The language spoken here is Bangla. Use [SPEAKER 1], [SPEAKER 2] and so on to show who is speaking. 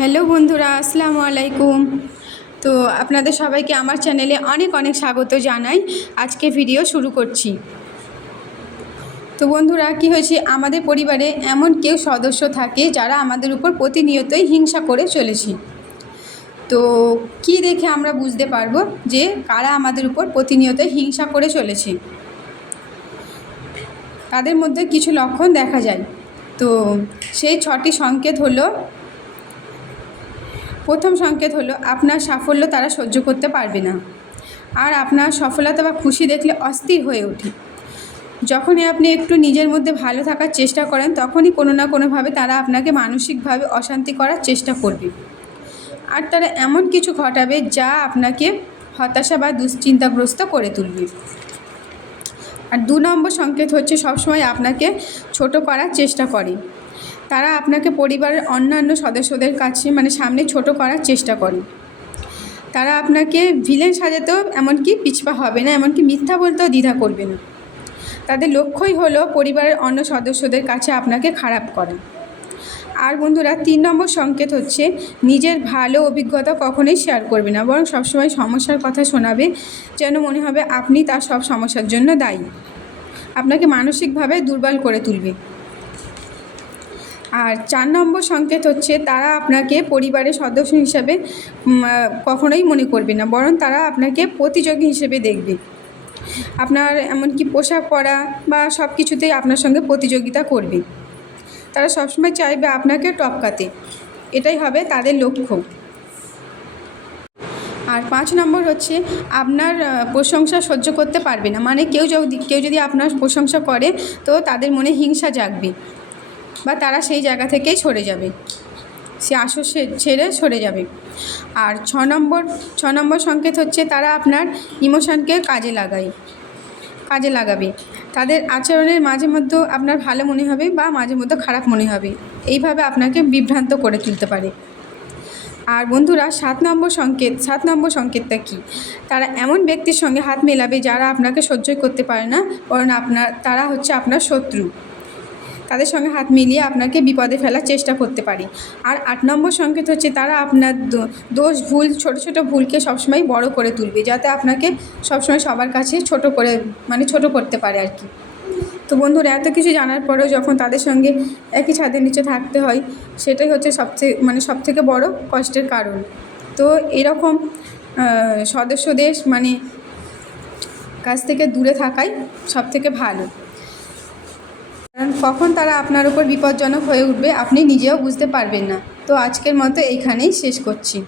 [SPEAKER 1] হ্যালো বন্ধুরা, আসসালামু আলাইকুম। তো আপনাদের সবাইকে আমার চ্যানেলে অনেক অনেক স্বাগত জানাই। আজকে ভিডিও শুরু করছি। তো বন্ধুরা, কি হয়েছে? আমাদের পরিবারে এমন কেউ সদস্য থাকে যারা আমাদের উপর প্রতিনিয়তই হিংসা করে চলেছে। তো কি দেখে আমরা বুঝতে পারব যে কারা আমাদের উপর প্রতিনিয়ত হিংসা করে চলেছে? তাদের মধ্যে কিছু লক্ষণ দেখা যায়। তো সেই ছটি সংকেত হলো প্রথম সংকেত হলো, আপনার সাফল্য তারা সহ্য করতে পারবে না। আর আপনার সফলতা বা খুশি দেখলে অস্থির হয়ে ওঠে। যখনই আপনি একটু নিজের মধ্যে ভালো থাকার চেষ্টা করেন, তখনই কোনো না কোনোভাবে তারা আপনাকে মানসিকভাবে অশান্তি করার চেষ্টা করবে। আর তারা এমন কিছু ঘটাবে যা আপনাকে হতাশা বা দুশ্চিন্তাগ্রস্ত করে তুলবে। আর দু নম্বর সংকেত হচ্ছে, সবসময় আপনাকে ছোট করার চেষ্টা করে। তারা আপনাকে পরিবারের অন্যান্য সদস্যদের কাছে মানে সামনে ছোট করার চেষ্টা করে। তারা আপনাকে ভিলেন সাজাতেও এমনকি পিছপা হবে না, এমনকি মিথ্যা বলতেও দ্বিধা করবে না। তাদের লক্ষ্যই হলো পরিবারের অন্য সদস্যদের কাছে আপনাকে খারাপ করা। আর বন্ধুরা, তিন নম্বর সংকেত হচ্ছে, নিজের ভালো অভিজ্ঞতা কখনোই শেয়ার করবে না, বরং সবসময় সমস্যার কথা শোনাবে, যেন মনে হবে আপনি তার সব সমস্যার জন্য দায়ী। আপনাকে মানসিকভাবে দুর্বল করে তুলবে। আর চার নম্বর সংকেত হচ্ছে তারা আপনাকে পরিবারের সদস্য হিসাবে কখনোই মনে করবে না, বরং তারা আপনাকে প্রতিযোগী হিসেবে দেখবে। আপনার এমনকি পোশাক পরা বা সব কিছুতেই আপনার সঙ্গে প্রতিযোগিতা করবে। তারা সবসময় চাইবে আপনাকে টপকাতে। এটাই হবে তাদের লক্ষ্য। আর পাঁচ নম্বর হচ্ছে আপনার প্রশংসা সহ্য করতে পারবে না। মানে কেউ যদি কেউ যদি আপনার প্রশংসা করে, তো তাদের মনে হিংসা জাগবে। বা তারা সেই জায়গা থেকেই সরে যাবে। সে আসর ছেড়ে সরে যাবে। আর ছ নম্বর ছ নম্বর সংকেত হচ্ছে তারা আপনার ইমোশনকে কাজে লাগায়, কাজে লাগাবে। তাদের আচরণের মাঝে মধ্যে আপনার ভালো মনে হবে বা মাঝে মধ্যে খারাপ মনে হবে। এইভাবে আপনাকে বিভ্রান্ত করে তুলতে পারে। আর বন্ধুরা, সাত নম্বর সংকেত, সাত নম্বর সংকেতটা কী? তারা এমন ব্যক্তির সঙ্গে হাত মেলাবে যারা আপনাকে সহ্যই করতে পারে না বরং আপনার, তারা হচ্ছে আপনার শত্রু। তাদের সঙ্গে হাত মিলিয়ে আপনাকে বিপদে ফেলার চেষ্টা করতে পারে। আর আট নম্বর সংকেত হচ্ছে তারা আপনার দোষ ভুল ছোট ছোট ভুলকে সবসময় বড় করে তুলবে যাতে আপনাকে সবসময় সবার কাছে ছোট করে মানে ছোট করতে পারে আর কি। তো বন্ধুরা এত কিছু জানার পরেও যখন তাদের সঙ্গে একই ছাদের নিচে থাকতে হয় সেটাই হচ্ছে সবচেয়ে মানে সবথেকে বড় কষ্টের কারণ। তো এরকম আহ, সদস্যদের মানে কাছ থেকে দূরে থাকাই সবথেকে ভালো। কারণ কখন তারা আপনার উপর বিপজ্জনক হয়ে উঠবে আপনি নিজেও বুঝতে পারবেন না। তো আজকের মতো এইখানেই শেষ করছি।